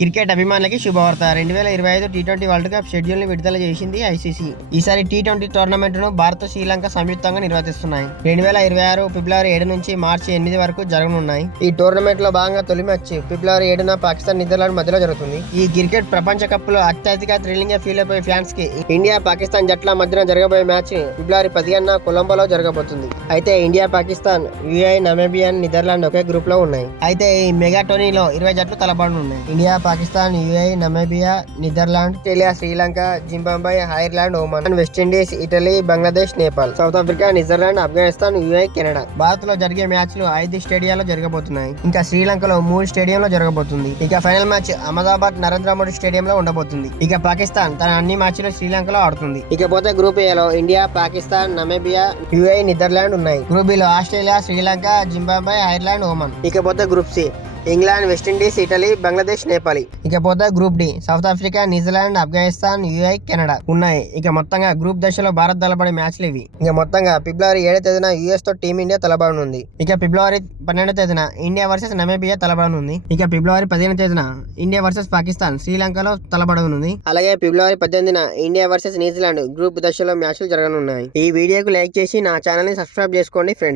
Cricket అభిమానులకి శుభవార్త. 2025 T20 world cup schedule ని విడుదల చేసింది ఐసీసీ. ఈసారి టీ20 టోర్నమెంట్ ను భారత్, శ్రీలంక సంయుక్తంగా నిర్వహిస్తున్నాయి. 2026 ఫిబ్రవరి 7 నుంచి మార్చి 8 వరకు జరగనున్నాయి. ఈ టోర్నమెంట్ లో భాగంగా తొలి మ్యాచ్ ఫిబ్రవరి 7న పాకిస్తాన్, నెదర్లాండ్ మధ్యలో జరుగుతుంది. ఈ క్రికెట్ ప్రపంచ కప్ లో అత్యధిక థ్రిల్లింగ్ గా ఫీల్ అయిపోయే ఫ్యాన్స్ కి ఇండియా, పాకిస్తాన్ జట్ల మధ్యన జరగబోయే మ్యాచ్ ఫిబ్రవరి 15న కొలంబోలో జరగబోతుంది. అయితే India, Pakistan, UAE, Namibia, Netherland ఒకే గ్రూప్ లో ఉన్నాయి. అయితే ఈ మెగా టోర్నీలో 20 జట్లు తలపడనున్నాయి. India, Pakistan, UAE, Namibia, Netherland, Australia, Sri Lanka, Zimbabwe, Ireland, Oman, West Indies, Italy, Bangladesh, Nepal, South Africa, Switzerland, Afghanistan, UAE, Canada. Bharat లో జరిగే మ్యాచ్లు 5 స్టేడియాల్లో జరగబోతున్నాయి. ఇంకా శ్రీలంకలో 3 స్టేడియంలో జరగబోతుంది. ఇక ఫైనల్ మ్యాచ్ అహ్మదాబాద్ నరేంద్ర మోడీ స్టేడియంలో ఉండబోతుంది. ఇక పాకిస్తాన్ తన అన్ని మ్యాచ్లు శ్రీలంకలో ఆడుతుంది. ఇకపోతే గ్రూప్ ఏలో India, Pakistan, Namibia, UAE, Netherland ఉన్నాయి. గ్రూప్ బి లో Australia, Sri Lanka, Zimbabwe, Ireland, Oman. ఇకపోతే group C England, West Indies, Italy, Bangladesh, Nepal. ఇకపోతే group D South Africa, New Zealand, Afghanistan, UAE, Canada ఉన్నాయి. ఇక మొత్తంగా గ్రూప్ దశలో భారత్ తలపడే మ్యాచ్లు ఇవి. ఇక మొత్తంగా ఫిబ్రవరి 7వ తేదీన యుఎస్ తో టీమిండియా తలపడనుంది. ఇక ఫిబ్రవరి 12వ తేదీన ఇండియా వర్సెస్ నమీబియా తలపడనుంది. ఇక ఫిబ్రవరి 15వ తేదీన ఇండియా వర్సెస్ పాకిస్తాన్ శ్రీలంకలో తలపడనుంది. అలాగే ఫిబ్రవరి 18న ఇండియా వర్సెస్ న్యూజిలాండ్ గ్రూప్ దశలో మ్యాచ్లు జరగనున్నాయి. ఈ వీడియోకు లైక్ చేసి నా ఛానల్ ని సబ్స్క్రైబ్ చేసుకోండి ఫ్రెండ్స్.